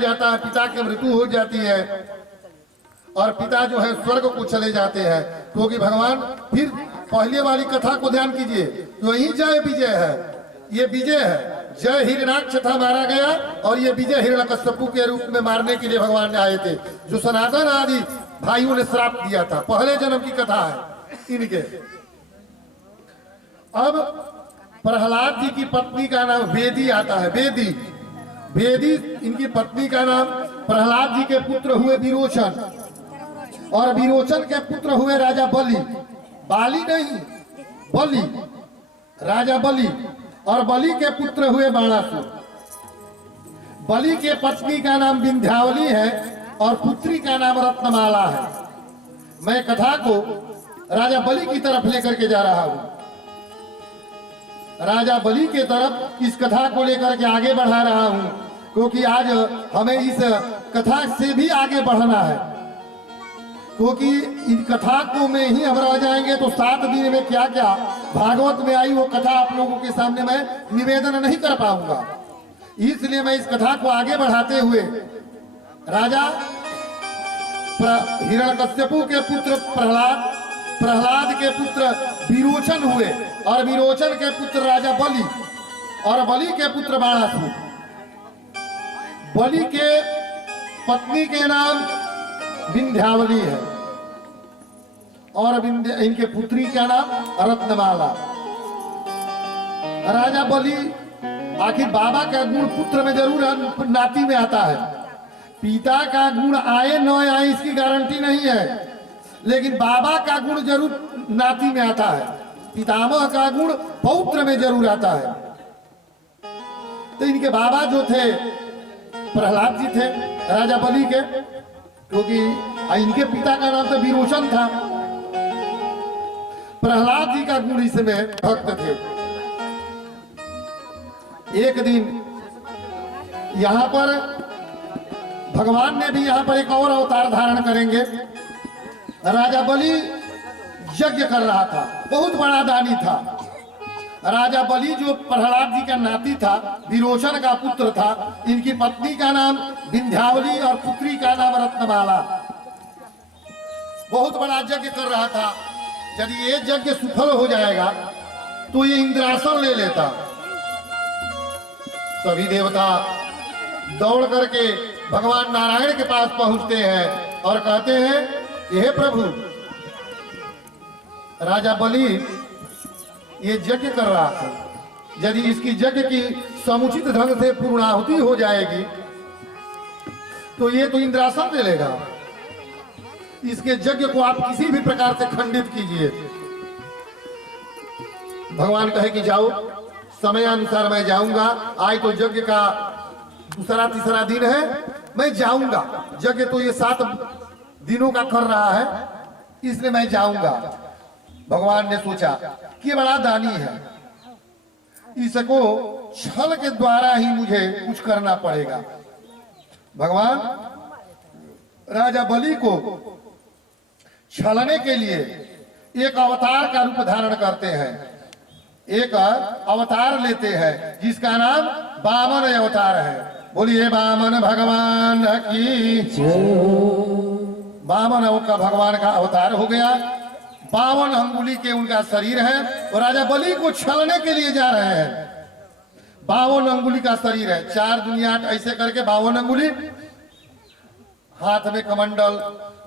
जाता है, पिता की मृत्यु हो जाती है और पिता जो है स्वर्ग को चले जाते हैं, क्योंकि भगवान फिर पहले वाली कथा को ध्यान कीजिए, तो यही जय विजय है, ये विजय है। जय हिरण्याक्ष था, मारा गया, और ये विजय हिरण्यकश्यपु के रूप में मारने के लिए भगवान ने आए थे, जो सनातन आदि भाइयों ने श्राप दिया था। पहले जन्म की कथा है इनके। अब प्रहलाद जी की पत्नी का नाम वेदी आता है, वेदी। वेदी इनकी पत्नी का नाम। प्रहलाद जी के पुत्र हुए विरोचन, और विरोचन के पुत्र हुए राजा बलि। बाली नहीं, बलि, राजा बलि। और बलि के पुत्र हुए बाणासुर। बलि के पत्नी का नाम विंध्यावली है और पुत्री का नाम रत्नमाला है। मैं कथा को राजा बलि की तरफ लेकर के जा रहा हूं। राजा बलि के तरफ इस कथा को लेकर के आगे बढ़ा रहा हूं, क्योंकि आज हमें इस कथा से भी आगे बढ़ना है, क्योंकि इन कथा को में ही हम रह जाएंगे तो 7 दिन में क्या क्या भागवत में आई वो कथा आप लोगों के सामने मैं निवेदन नहीं कर पाऊंगा। इसलिए मैं इस कथा को आगे बढ़ाते हुए राजा हिरण्यकश्यपु के पुत्र प्रहलाद, प्रहलाद के पुत्र विरोचन हुए, और विरोचन के पुत्र राजा बलि, और बलि के पुत्र बाणासुर। बलि के पत्नी के नाम विंध्यावली है, और इनके पुत्री का नाम रत्नमाला। राजा बलि, आखिर बाबा का गुण पुत्र में जरूर नाती में आता है। पिता का गुण आए न आए इसकी गारंटी नहीं है, लेकिन बाबा का गुण जरूर नाती में आता है, पितामह का गुण पौत्र में जरूर आता है। तो इनके बाबा जो थे प्रहलाद जी थे राजा बलि के, क्योंकि इनके पिता का नाम तो विरोचन था। प्रहलाद जी का गुण इसमें भक्त थे। एक दिन यहां पर भगवान ने भी यहां पर एक और अवतार धारण करेंगे। राजा बलि यज्ञ कर रहा था, बहुत बड़ा दानी था। राजा बलि जो प्रहलाद जी का नाती था, विरोचन का पुत्र था, इनकी पत्नी का नाम विंध्यावली और पुत्री का नाम रत्नमाला। बहुत बड़ा यज्ञ कर रहा था। यदि ये यज्ञ सफल हो जाएगा तो ये इंद्रासन ले लेता। सभी देवता दौड़ करके भगवान नारायण के पास पहुंचते हैं और कहते हैं, हे प्रभु, राजा बलि ये यज्ञ कर रहा था, यदि इसकी यज्ञ की समुचित ढंग से पूर्णाहुति हो जाएगी तो ये तो इंद्रासन ले लेगा। इसके यज्ञ को आप किसी भी प्रकार से खंडित कीजिए। भगवान कहे कि जाओ, समय अनुसार मैं जाऊंगा। आज तो यज्ञ का दूसरा तीसरा दिन है, मैं जाऊंगा। यज्ञ तो ये 7 दिनों का कर रहा है, इसलिए मैं जाऊंगा। भगवान ने सोचा कि बड़ा दानी है, इसको छल के द्वारा ही मुझे कुछ करना पड़ेगा। भगवान राजा बलि को छलने के लिए एक अवतार का रूप धारण करते हैं, एक अवतार लेते हैं जिसका नाम वामन अवतार है। बोलिए वामन भगवान की जय। वामन का भगवान का अवतार हो गया। 52 अंगुली के उनका शरीर है और राजा बलि को छलने के लिए जा रहे हैं। 52 अंगुली का शरीर है, 4 दुनिया ऐसे करके 52 अंगुली। हाथ में कमंडल,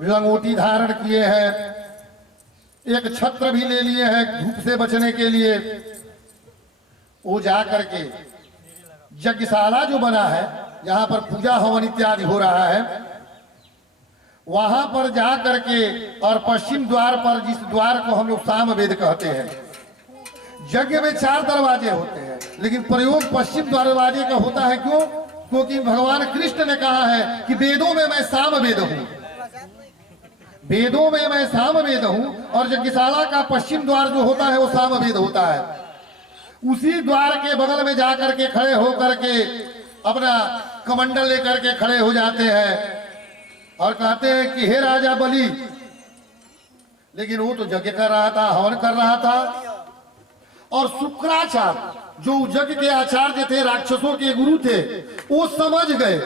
लंगोटी धारण किए हैं, एक छत्र भी ले लिए हैं धूप से बचने के लिए। वो जा करके यज्ञशाला जो बना है, जहां पर पूजा हवन इत्यादि हो रहा है, वहां पर जा करके, और पश्चिम द्वार पर, जिस द्वार को हम लोग सामवेद कहते हैं, यज्ञ में 4 दरवाजे होते हैं, लेकिन प्रयोग पश्चिम दरवाजे का होता है। क्यों? क्योंकि भगवान कृष्ण ने कहा है कि वेदों में मैं सामवेद हूं, वेदों में मैं सामवेद हूं, और यज्ञशाला का पश्चिम द्वार जो होता है वो सामवेद होता है। उसी द्वार के बगल में जाकर के खड़े होकर के अपना कमंडल लेकर के खड़े हो जाते हैं और कहते हैं कि हे राजा बलि। लेकिन वो तो यज्ञ कर रहा था, हवन कर रहा था, और शुक्राचार्य जो यज्ञ के आचार्य थे, राक्षसों के गुरु थे, वो समझ गए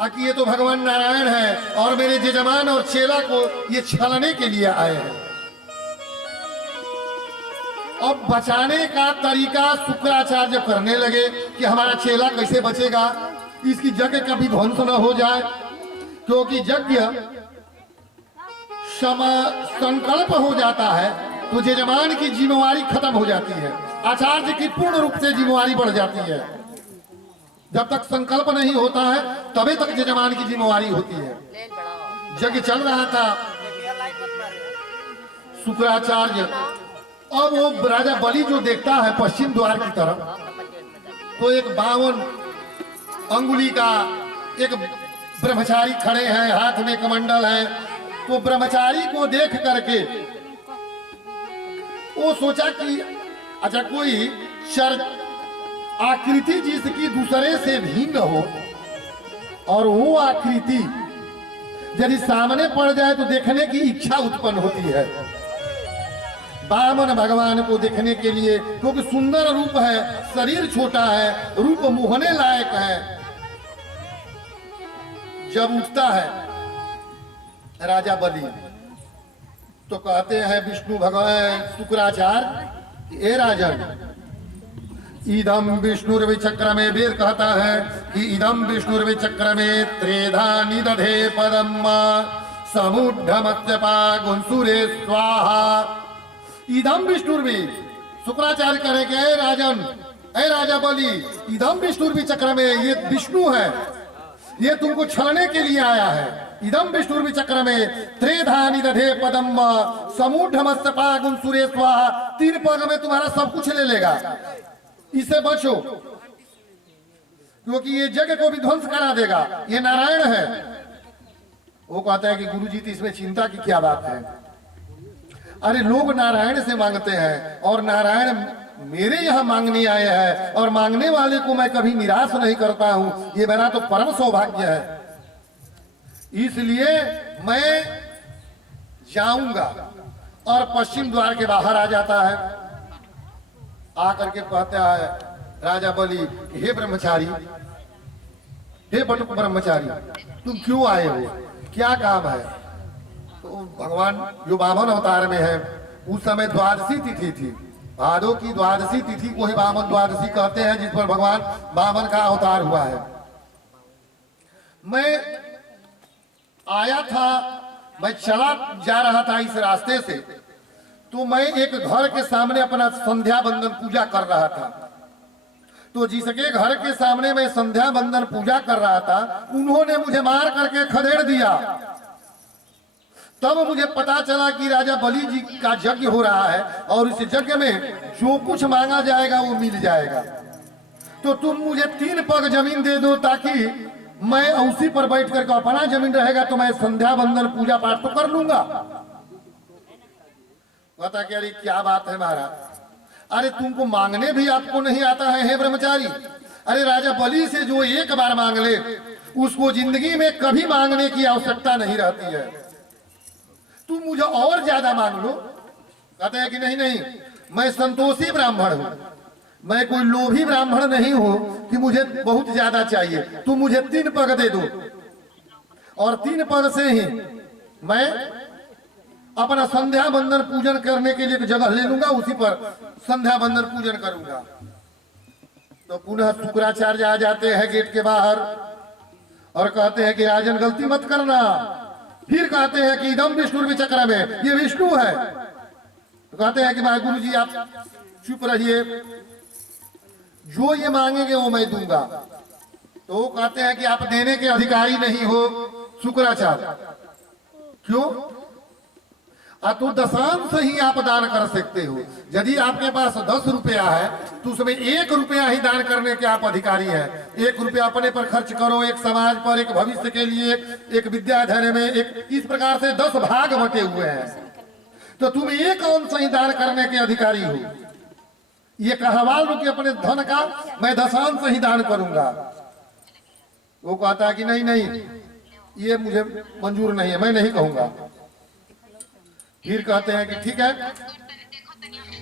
कि ये तो भगवान नारायण है और मेरे जजमान और चेला को ये छलने के लिए आए हैं। अब बचाने का तरीका शुक्राचार्य करने लगे कि हमारा चेला कैसे बचेगा, इसकी यज्ञ का भी ध्वंस न हो जाए, क्योंकि यज्ञ संकल्प हो जाता है तो जजमान की जिम्मेवारी खत्म हो जाती है, आचार्य की पूर्ण रूप से जिम्मेवारी बढ़ जाती है। जब तक संकल्प नहीं होता है तभी तक जजमान की जिम्मेवारी होती है। यज्ञ चल रहा था, शुक्राचार्य, अब वो राजा बलि जो देखता है पश्चिम द्वार की तरफ, तो एक 52 अंगुली का एक ब्रह्मचारी खड़े हैं, हाथ में कमंडल है। तो ब्रह्मचारी को देख करके वो सोचा कि अच्छा कोई आकृति जिसकी दूसरे से भिन्न हो और वो आकृति यदि सामने पड़ जाए तो देखने की इच्छा उत्पन्न होती है। वामन भगवान को देखने के लिए, क्योंकि सुंदर रूप है, शरीर छोटा है, रूप मोहने लायक है। जब उठता है राजा बलि तो कहते हैं विष्णु भगवान शुक्राचार्य, ए राजन, इदम विष्णुर्विचक्र में, वेद कहता है कि इदम विष्णुर्विचक्र में त्रेधा निदधे पदम समुढ़मत्यपा गुंसुरे स्वाहा। इदम विष्णुर्वि, शुक्राचार्य करेंगे ए राजन, ए राजा बलि, इदम विष्णुर्विचक्र में, ये विष्णु है, ये तुमको छलने के लिए आया है। इदम विष्णुर्विचक्र में त्रेधा निदधे पदम समुढ़मत्यपा गुंसुरे स्वाहा, 3 पग में तुम्हारा सब कुछ ले लेगा, इसे बचो, क्योंकि ये जग को भी ध्वंस करा देगा, ये नारायण है। वो कहता है कि गुरुजी तो इसमें चिंता की क्या बात है, अरे लोग नारायण से मांगते हैं और नारायण मेरे यहाँ मांगने आए हैं और मांगने वाले को मैं कभी निराश नहीं करता हूँ, ये मेरा तो परम सौभाग्य है। इसलिए मैं जाऊंगा। और पश्चिम द्वार के बाहर आ जाता है, आकर के कहता है राजा बलि, हे ब्रह्मचारी, हे बटुक ब्रह्मचारी, तुम क्यों आए हो, क्या काम है? तो भगवान जो वामन अवतार में है, उस समय द्वादशी तिथि थी, भादो की द्वादशी तिथि को ही वामन द्वादशी कहते हैं, जिस पर भगवान वामन का अवतार हुआ है। मैं आया था, मैं चला जा रहा था इस रास्ते से, तो मैं एक घर के सामने अपना संध्या बंदन पूजा कर रहा था। तो जिसके घर के सामने मैं संध्या बंदन पूजा कर रहा था, उन्होंने मुझे मार करके खदेड़ दिया। तब मुझे पता चला कि राजा बलि जी का यज्ञ हो रहा है और इस यज्ञ में जो कुछ मांगा जाएगा वो मिल जाएगा। तो तुम मुझे 3 पग जमीन दे दो, ताकि मैं उसी पर बैठ करके, अपना जमीन रहेगा तो मैं संध्या बंदन पूजा पाठ तो कर लूंगा। पता क्या, अरे क्या बात है महाराज, अरे तुमको मांगने भी आपको नहीं आता है, हे ब्रह्मचारी? अरे राजा बलि से जो एक बार मांग ले, उसको जिंदगी में कभी मांगने की आवश्यकता नहीं रहती है। तुम मुझे और ज्यादा मांग लो। कहते हैं कि नहीं नहीं, मैं संतोषी ब्राह्मण हूं, मैं कोई लोभी ब्राह्मण नहीं हूं कि मुझे बहुत ज्यादा चाहिए। तुम मुझे 3 पग दे दो और 3 पग से ही मैं अपना संध्या बंदन पूजन करने के लिए एक जगह ले लूंगा, उसी पर संध्या बंदन पूजन करूंगा। तो पुनः शुक्राचार्य आ जाते हैं गेट के बाहर और कहते हैं कि राजन गलती मत करना। फिर कहते हैं कि इदम विष्णुर्विचक्र में, ये विष्णु है। तो कहते हैं कि भाई गुरु जी आप चुप रहिए, जो ये मांगेंगे वो मैं दूंगा। तो वो कहते हैं कि आप देने के अधिकारी नहीं हो शुक्राचार्य। क्यों? तो दशांश ही आप दान कर सकते हो। यदि आपके पास 10 रुपया है तो उसमें 1 रुपया ही दान करने के आप अधिकारी हैं। 1 रुपया अपने पर खर्च करो, एक समाज पर, एक भविष्य के लिए, एक विद्याधन में, एक इस प्रकार से 10 भाग बटे हुए हैं। तो तुम 1 अंश ही दान करने के अधिकारी हो। ये कहवा लो कि अपने धन का मैं दशांश ही दान करूंगा। वो कहता है कि नहीं नहीं, ये मुझे मंजूर नहीं है, मैं नहीं कहूंगा। फिर कहते हैं कि ठीक है,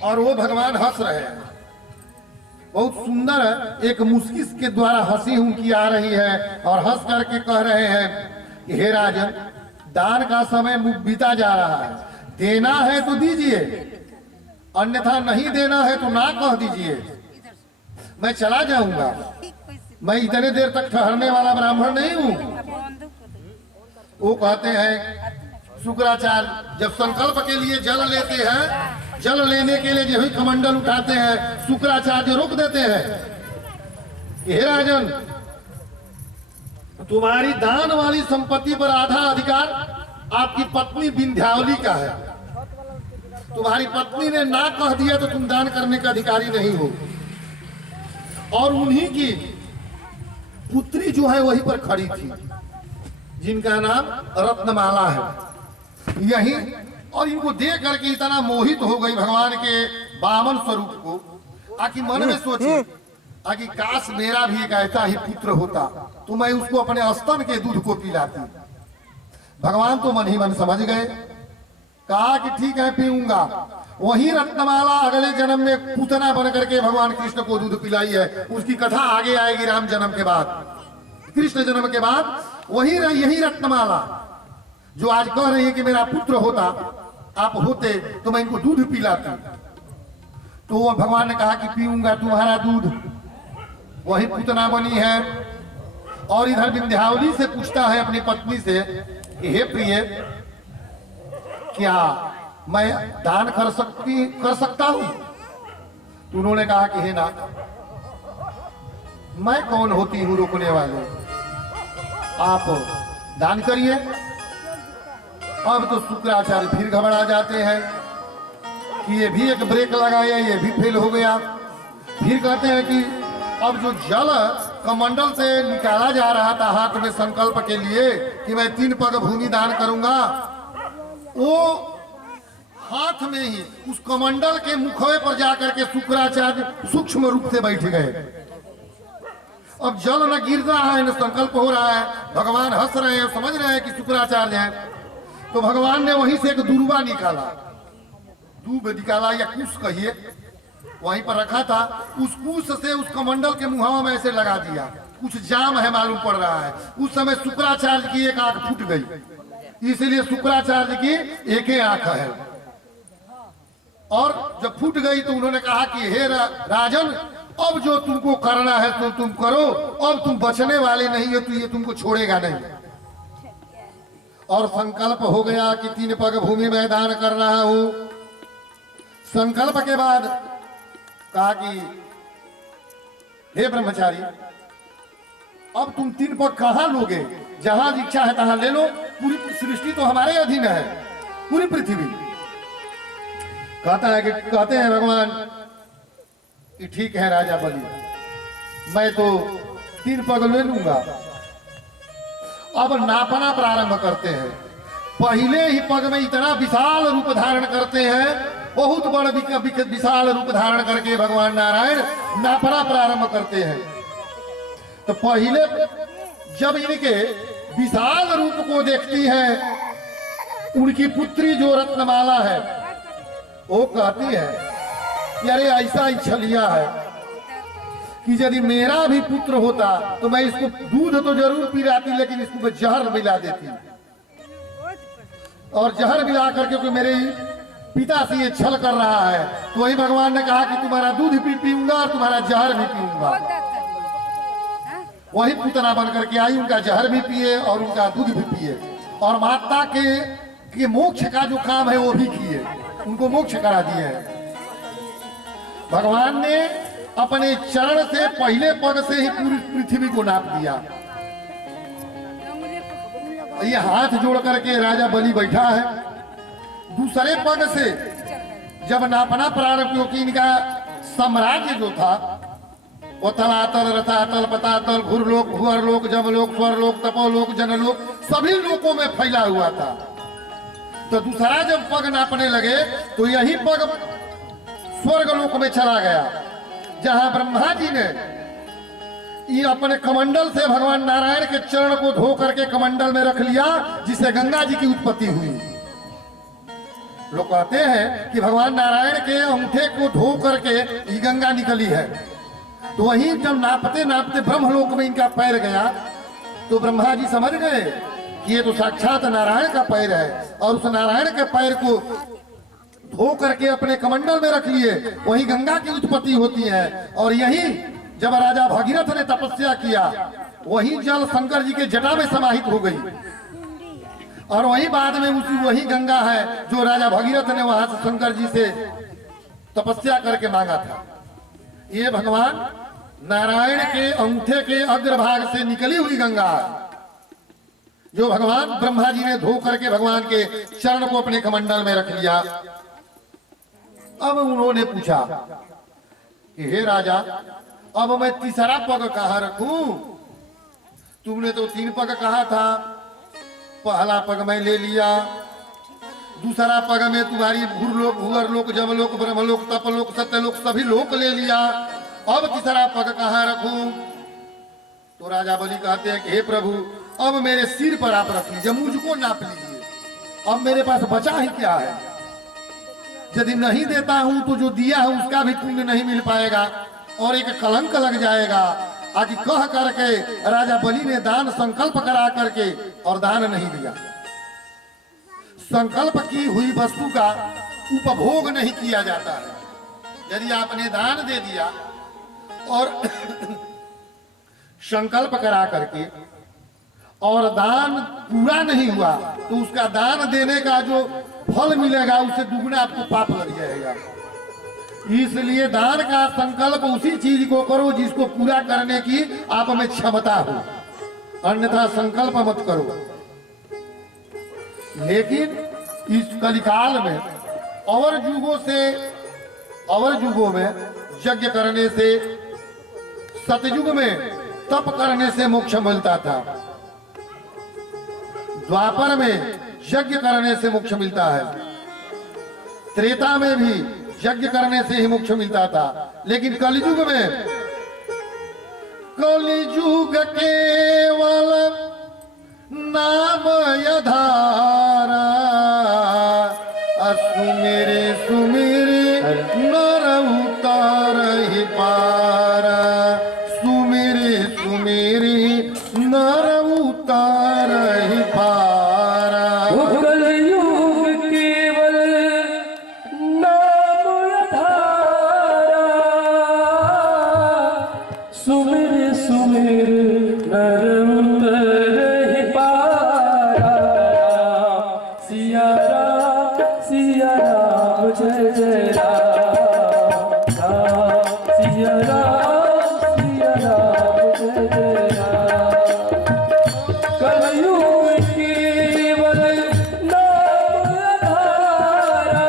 और वो भगवान हंस रहे हैं। बहुत सुंदर एक मुस्किल के द्वारा हंसी उनकी आ रही है और हंस करके कह रहे हैं कि हे राजन, दान का समय बीता जा रहा है, देना है तो दीजिए, अन्यथा नहीं देना है तो ना कह दीजिए, मैं चला जाऊंगा। मैं इतने देर तक ठहरने वाला ब्राह्मण नहीं हूँ। वो कहते हैं शुक्राचार्य जब संकल्प के लिए जल लेते हैं, जल लेने के लिए जो ही कमंडल उठाते हैं, शुक्राचार्य रोक देते हैं। हे राजन, तुम्हारी दान वाली संपत्ति पर आधा अधिकार आपकी पत्नी विंध्यावली का है। तुम्हारी पत्नी ने ना कह दिया तो तुम दान करने का अधिकारी नहीं हो। और उन्हीं की पुत्री जो है वहीं पर खड़ी थी, जिनका नाम रत्नमाला है। यही और इनको देख करके इतना मोहित हो गई भगवान के बामन स्वरूप को, आकि मन में सोची आकि काश मेरा भी एक ऐसा ही पुत्र होता तो मैं उसको अपने स्तन के दूध को पिलाती। भगवान तो मन ही मन समझ गए, कहा कि ठीक है पीऊंगा। वही रत्नमाला अगले जन्म में पूतना बन करके भगवान कृष्ण को दूध पिलाई है। उसकी कथा आगे आएगी राम जन्म के बाद, कृष्ण जन्म के बाद। वही यही रत्नमाला जो आज कह रही है कि मेरा पुत्र होता, आप होते तो मैं इनको दूध पिलाती। तो वो भगवान ने कहा कि पीऊंगा तुम्हारा दूध। वही पूतना बनी है और इधर विंध्यावली से पूछता है अपनी पत्नी से कि हे प्रिय, क्या मैं दान कर सकता हूं? तो उन्होंने कहा कि हे ना, मैं कौन होती हूं रोकने वाले, आप दान करिए। अब तो शुक्राचार्य फिर घबरा जाते हैं कि ये भी एक ब्रेक लगाया, ये भी फेल हो गया। फिर कहते हैं कि अब जो जल कमंडल से निकाला जा रहा था हाथ में संकल्प के लिए कि मैं 3 पग भूमि दान करूंगा, वो हाथ में ही उस कमंडल के मुखवे पर जाकर के शुक्राचार्य सूक्ष्म रूप से बैठ गए। अब जल न गिर रहा है न संकल्प हो रहा है, भगवान हंस रहे हैं, समझ रहे हैं कि शुक्राचार्य हैं। तो भगवान ने वहीं से एक दूर्वा निकाला, दूब निकाला या कुश कहिए, वहीं पर रखा था। उस कुश से उस कमंडल के मुहावा में ऐसे लगा दिया, कुछ जाम है मालूम पड़ रहा है। उस समय शुक्राचार्य की एक आंख फूट गई, इसलिए शुक्राचार्य की एक ही आंख है। और जब फूट गई तो उन्होंने कहा कि हे राजन, अब जो तुमको करना है तो तुम करो, अब तुम बचने वाले नहीं हो, तो ये तुमको छोड़ेगा नहीं। और संकल्प हो गया कि 3 पग भूमि में दान कर रहा हूं। संकल्प के बाद कहा कि हे ब्रह्मचारी, अब तुम 3 पग कहां लोगे? जहां इच्छा है तहां ले लो, पूरी सृष्टि तो हमारे अधीन है, पूरी पृथ्वी। कहते हैं भगवान कि ठीक है राजा बलि, मैं तो 3 पग ले लूंगा। अब नापना प्रारंभ करते हैं। पहले ही पग में इतना विशाल रूप धारण करते हैं, बहुत बड़ा विशाल रूप धारण करके भगवान नारायण नापना प्रारंभ करते हैं। तो पहले जब इनके विशाल रूप को देखती है उनकी पुत्री जो रत्नमाला है, वो कहती है कि अरे ऐसा ही छलिया है कि यदि मेरा भी पुत्र होता तो मैं इसको दूध तो जरूर पिलाती, लेकिन इसको मैं जहर मिला देती। और जहर मिला करके क्योंकि मेरे पिता से ये छल कर रहा है, तो वही भगवान ने कहा कि तुम्हारा दूध भी पीऊंगा और तुम्हारा जहर भी पीऊंगा। वही पूतना बन करके आई, उनका जहर भी पिए और उनका दूध भी पिए, और माता के मोक्ष का जो काम है वो भी किए, उनको मोक्ष करा दिए। भगवान ने अपने चरण से पहले पग से ही पूरी पृथ्वी को नाप दिया। ये हाथ जोड़ करके राजा बलि बैठा है। दूसरे पग से जब नापना प्रारंभ, क्योंकि इनका साम्राज्य जो था वो तलातल, रथातल, पतातल, घुरलोक, भुअरलोक, जमलोक, स्वरलोक, तपोलोक, जनलोक सभी लोकों में फैला हुआ था। तो दूसरा जब पग नापने लगे तो यही पग स्वर्ग लोक में चला गया, जहां ब्रह्मा जी ने ये अपने कमंडल से भगवान नारायण के चरण को धो करके कमंडल में रख लिया, जिससे गंगा जी की उत्पत्ति हुई। लोग कहते हैं कि भगवान नारायण के अंगूठे को धो करके ये गंगा निकली है। तो वहीं जब नापते नापते ब्रह्मलोक में इनका पैर गया तो ब्रह्मा जी समझ गए कि ये तो साक्षात नारायण का पैर है, और उस नारायण के पैर को धो करके अपने कमंडल में रख लिए। वही गंगा की उत्पत्ति होती है, और यही जब राजा भगीरथ ने तपस्या किया वही जल शंकर जी के जटा में समाहित हो गई, और वही बाद में उसी वही गंगा है जो राजा भगीरथ ने वहां से शंकर जी से तपस्या करके मांगा था। ये भगवान नारायण के अंगूठे के अग्रभाग से निकली हुई गंगा है, जो भगवान ब्रह्मा जी ने धो करके भगवान के चरण को अपने कमंडल में रख लिया। अब उन्होंने पूछा कि हे राजा, अब मैं तीसरा पग कहाँ रखूं? तुमने तो 3 पग कहा था, पहला पग मैं ले लिया, दूसरा पग में तुम्हारी भूरलोक, भूअरलोक, जमलोक, ब्रह्मलोक, तपलोक, सत्यलोक सभी लोक ले लिया, अब तीसरा पग कहाँ रखूं? तो राजा बलि कहते हैं कि हे प्रभु, अब मेरे सिर पर आप रख लीजिए, मुझको नाप लीजिए, अब मेरे पास बचा ही क्या है? यदि नहीं देता हूं तो जो दिया है उसका भी पुण्य नहीं मिल पाएगा और एक कलंक लग जाएगा। आज कह करके राजा बलि ने दान संकल्प करा करके और दान नहीं दिया। संकल्प की हुई वस्तु का उपभोग नहीं किया जाता है। यदि आपने दान दे दिया और संकल्प करा करके और दान पूरा नहीं हुआ तो उसका दान देने का जो फल मिलेगा उससे दुगना आपको पाप लग जाएगा। इसलिए दान का संकल्प उसी चीज को करो जिसको पूरा करने की आप में क्षमता हो, अन्यथा संकल्प मत करो। लेकिन इस कलिकाल में और युगों में यज्ञ करने से, सतयुग में तप करने से मोक्ष मिलता था, द्वापर में यज्ञ करने से मोक्ष मिलता है, त्रेता में भी यज्ञ करने से ही मोक्ष मिलता था। लेकिन कलियुग में, कलियुग केवल नाम यधारा, सुमेरे सुमेरे नर उतार ही पारा, सुमेरे सुमेरे नर उतार ही पारा। कलियुग केवल नाम यधारा, सुमिर सुमिर नर उतर ही पारा। सिया राम जय जय राम, सिया राम जय जय राम। कलियुग केवल नाम यधारा,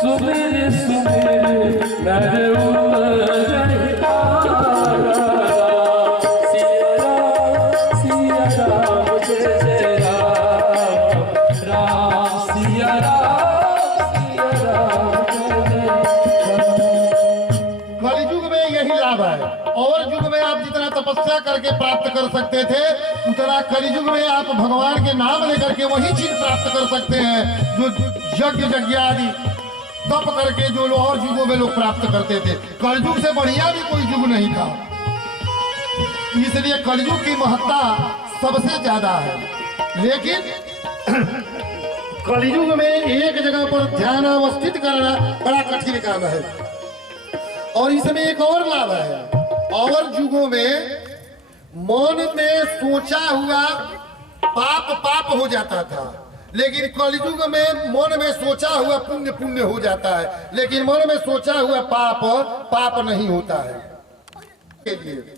सुमिर सुमिर नर उतर ही पारा। सिया राम जय जय राम, राम सिया राम जय जय राम। कलियुग में यही लाभ है। और युग में आप जितना तपस्या करके प्राप्त कर सकते थे उतना कलियुग में आप भगवान के नाम लेकर के वही चीज प्राप्त कर सकते हैं जो यज्ञ यज्ञादि तप करके जो और युगों में लोग प्राप्त करते थे। कलयुग से बढ़िया भी कोई युग नहीं था, इसलिए कलयुग की महत्ता सबसे ज्यादा है। लेकिन कलयुग में एक जगह पर ध्यान अवस्थित करना बड़ा कठिन काम है। और इसमें एक और लाभ है, और युगों में मन में सोचा हुआ पाप हो जाता था, लेकिन कलयुग में मन में सोचा हुआ पुण्य पुण्य हो जाता है, लेकिन मन में सोचा हुआ पाप नहीं होता है। के लिए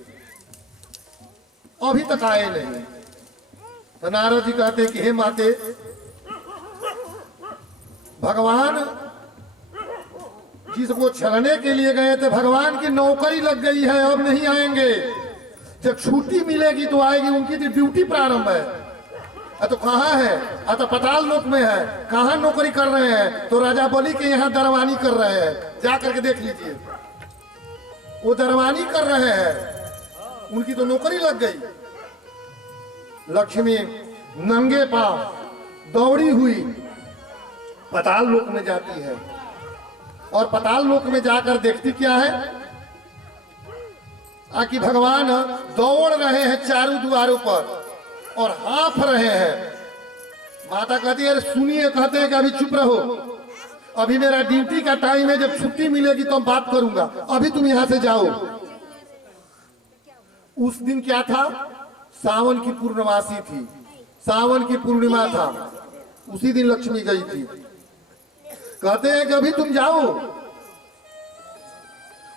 अभी तक आए नहीं। तो नारद जी कहते कि हे माते, भगवान जिसको छलने के लिए गए थे भगवान की नौकरी लग गई है, अब नहीं आएंगे। जब छुट्टी मिलेगी तो आएगी, उनकी तो ड्यूटी प्रारंभ है। तो कहाँ है? तो पताल लोक में है। कहाँ नौकरी कर रहे हैं? तो राजा बलि के यहाँ दरवानी कर रहे हैं, जा करके देख लीजिए। वो दरवानी कर रहे हैं, उनकी तो नौकरी लग गई। लक्ष्मी नंगे पांव दौड़ी हुई पताल लोक में जाती है और पाताल लोक में जाकर देखती क्या है कि भगवान दौड़ रहे हैं चारों द्वारों पर और हाँफ रहे हैं। माता कहती है अरे सुनिए, कहते हैं कि अभी चुप रहो, अभी मेरा ड्यूटी का टाइम है, जब छुट्टी मिलेगी तो बात करूंगा, अभी तुम यहां से जाओ। उस दिन क्या था? सावन की पूर्णमासी थी, सावन की पूर्णिमा था, उसी दिन लक्ष्मी गई थी। कहते हैं कि अभी तुम जाओ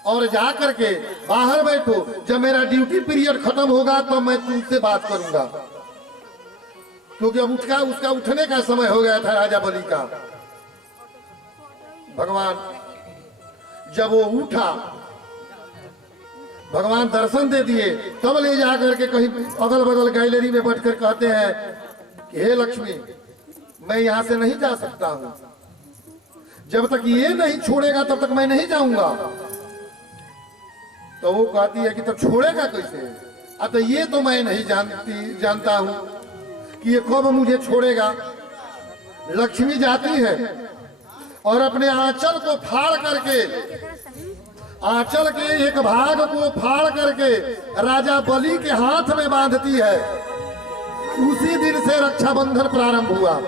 और जा करके बाहर बैठो, जब मेरा ड्यूटी पीरियड खत्म होगा तो मैं तुमसे बात करूंगा। क्योंकि अब उसका उठने का समय हो गया था राजा बलि का। भगवान जब वो उठा, भगवान दर्शन दे दिए, तब ले जाकर के कहीं अगल बगल गैलरी में बैठकर कहते हैं कि हे लक्ष्मी, मैं यहां से नहीं जा सकता हूं, जब तक ये नहीं छोड़ेगा तब तक मैं नहीं जाऊंगा। तो वो कहती है कि तब छोड़ेगा कैसे? तो ये तो मैं नहीं जानता हूं कि ये कब मुझे छोड़ेगा। लक्ष्मी जाती है और अपने आंचल को फाड़ करके, आंचल के एक भाग को फाड़ करके राजा बलि के हाथ में बांधती है। उसी दिन से रक्षाबंधन प्रारंभ हुआ।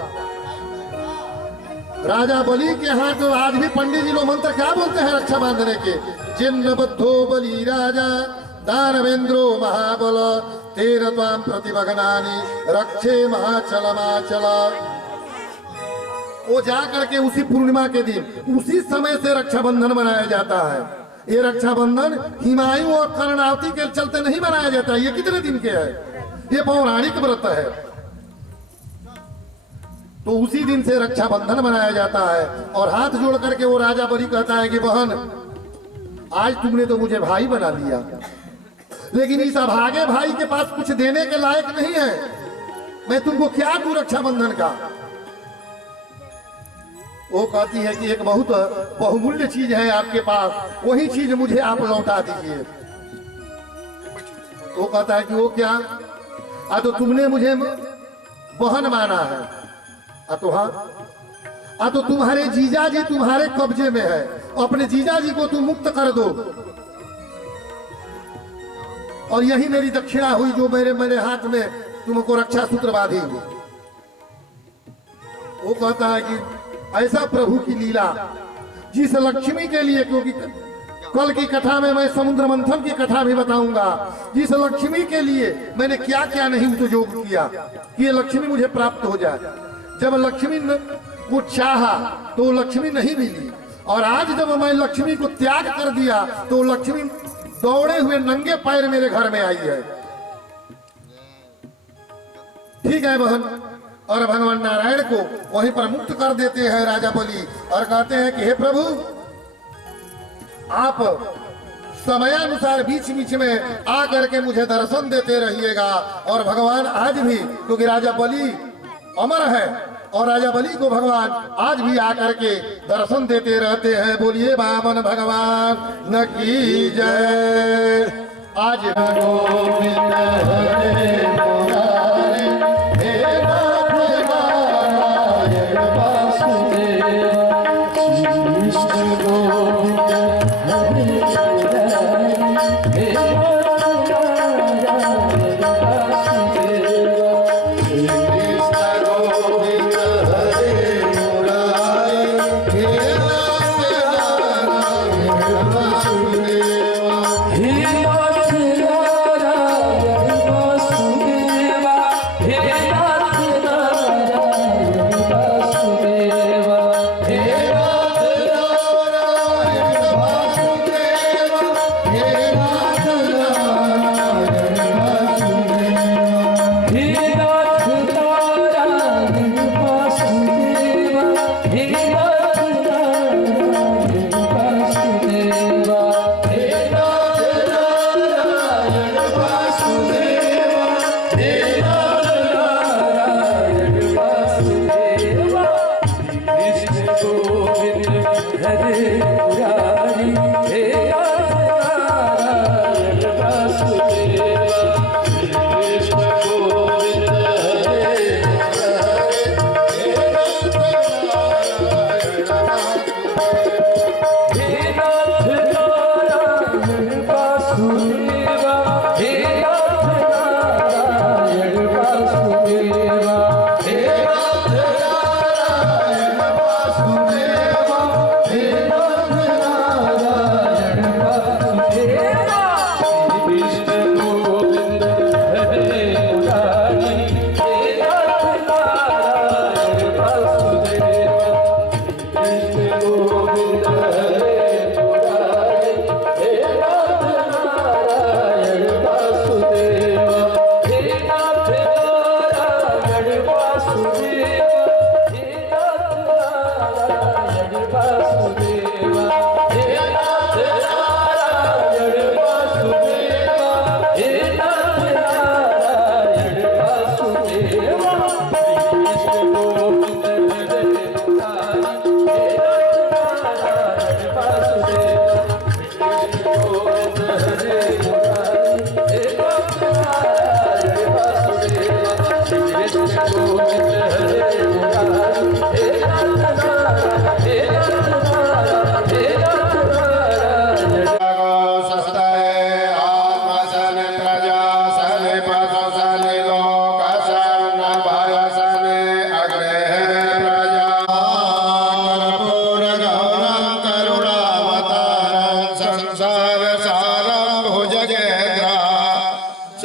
राजा बलि के हाथ, आज भी पंडित जी लोग मंत्र क्या बोलते हैं रक्षा बांधने के? जिन्न बद्धो बलि राजा दानवेंद्रो महाबल तेर त्वाम प्रतिभगनानि रक्षे महाचलमाचल। वो जा करके उसी पूर्णिमा के दिन, उसी समय से रक्षाबंधन मनाया जाता है। ये रक्षाबंधन हिमायू और कर्णावती के चलते नहीं मनाया जाता। ये कितने दिन के है? ये पौराणिक व्रत है। तो उसी दिन से रक्षाबंधन मनाया जाता है। और हाथ जोड़ करके वो राजा बलि कहता है कि बहन, आज तुमने तो मुझे भाई बना लिया, लेकिन इस अभागे भाई के पास कुछ देने के लायक नहीं है। मैं तुमको क्या दूं रक्षाबंधन का? वो कहती है कि एक बहुत बहुमूल्य चीज है आपके पास, वही चीज मुझे आप लौटा दीजिए। वो कहता है कि वो क्या? तो तुमने मुझे बहन माना है, तो हाँ, तो तुम्हारे जीजा जी तुम्हारे कब्जे में है, अपने जीजा जी को तुम मुक्त कर दो, और यही मेरी दक्षिणा हुई जो मेरे हाथ में तुमको रक्षा सूत्र बांधी। वो कहता है कि ऐसा प्रभु की लीला, जिस लक्ष्मी के लिए, क्योंकि कल की कथा में मैं समुद्र मंथन की कथा भी बताऊंगा, जिस लक्ष्मी के लिए मैंने क्या क्या नहीं उपयोग किया कि ये लक्ष्मी मुझे प्राप्त हो जाए। जब लक्ष्मी को चाहा तो लक्ष्मी नहीं मिली, और आज जब मैं लक्ष्मी को त्याग कर दिया तो लक्ष्मी दौड़े हुए नंगे पैर मेरे घर में आई है। ठीक है बहन। और भगवान नारायण को वहीं पर मुक्त कर देते हैं राजा बलि, और कहते हैं कि हे प्रभु, आप समयानुसार बीच बीच में आकर के मुझे दर्शन देते रहिएगा। और भगवान आज भी, क्योंकि राजा बलि अमर है, और राजा बलि को भगवान आज भी आकर के दर्शन देते रहते हैं। बोलिए वामन भगवान न की जय। आज गोविंद हरे मुरारी, हे नाथ नारायण वासुदेव, कृष्ण गोविंद हरे मुरारी, हे नाथ नारायण वासुदेव, हे नाथ नारायण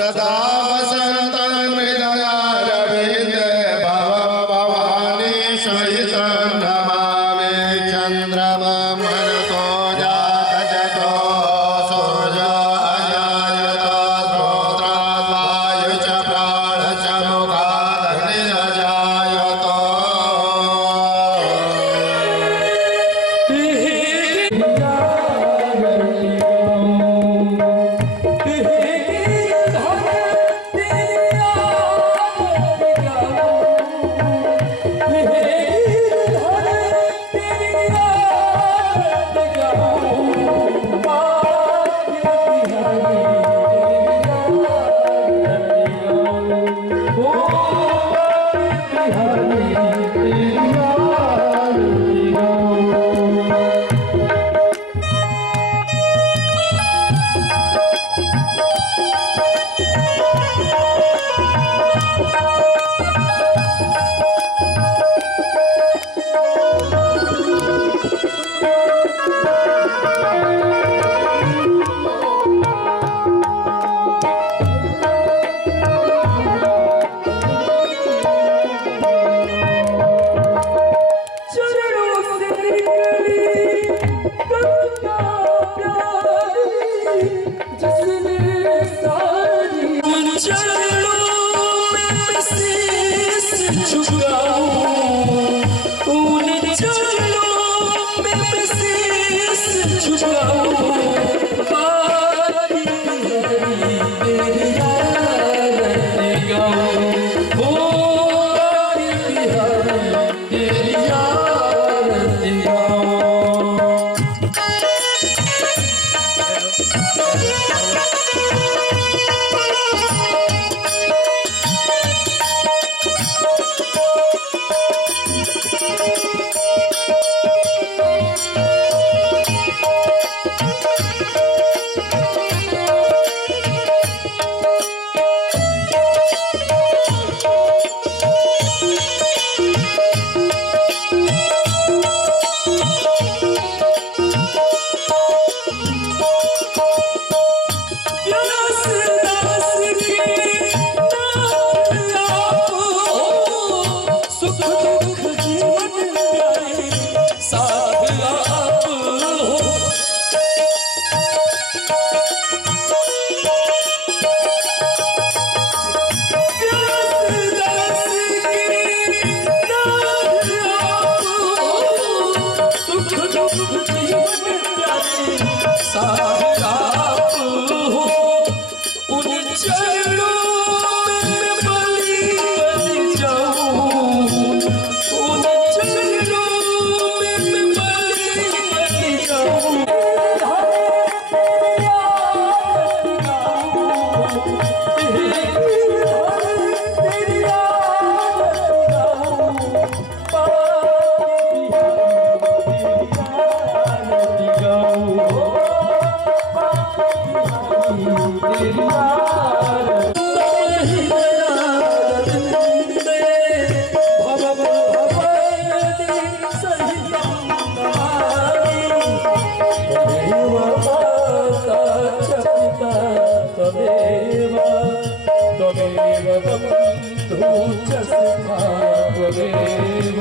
सदा वसन्तं हृदयारविन्दे भवानी सहितं नमामि चन्द्रमं मनतो जातजतो सूर्यो अजायतो श्रोत्राद्वायु च प्राण च मुखादग्निरजायतो त्वमेव बन्धुश्च सखा त्वमेव